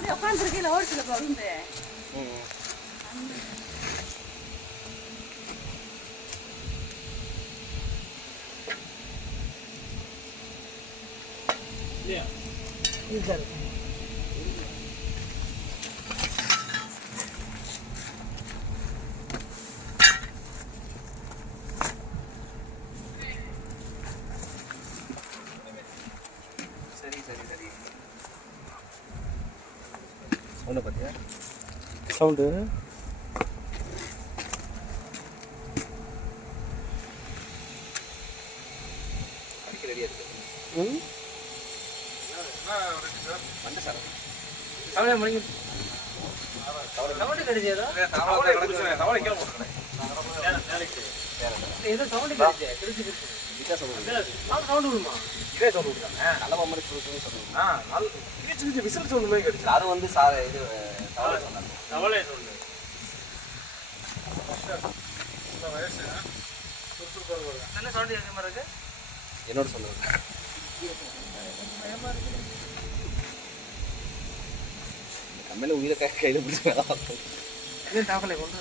முன்னாடி உட்காந்துருக்கீங்களா ஓடிச்சுல பருந்து ம் சரி சரி சரி. ஒன்று பார்த்தியா சவுண்டு. வந்து சார் தவளை மணிக்கு சவுண்டு கிடைச்சதா ஏதோ சவுண்டு கிடைச்சே கிடைச்சி இதே சவுண்டு விடுமா? இதே சவுண்ட் விட்டாங்க நல்ல மாதிரி சொல்லுன்னு சொல்லுங்க ஆ நல்ல கீச்சு கீச்சு விசில் சவுண்ட் மாதிரி கிடைச்சு அது வந்து சார் இது தவளை சொன்னாங்க. தவளை சவுண்டு வயசு என்ன சவுண்டு கேட்க மாதிரி இருக்கு என்னோட சொல்லுங்க கம்மியில் உயிரை கையில் பிடிச்சி தவளை கொண்டு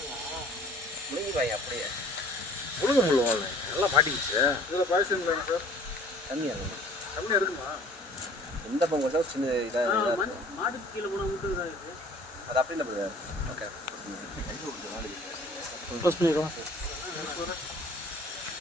வாய் அப்படியே. முழுங்க முள்ளுவாங்க நல்லா மாட்டிக்கிச்சு. இதில் பாய்ச்சல் இல்லைங்க சார்? கம்மியாக இருக்கும் கம்மியாக இருக்குமா? எந்த பங்கு வச்சாலும் சின்ன இதாக மாட்டுக்கு கீழே போனால் மட்டும் இதாக இருக்கு. அது அப்படி இல்லை ஓகே. க்ளோஸ் பண்ணிடுவோம் சார்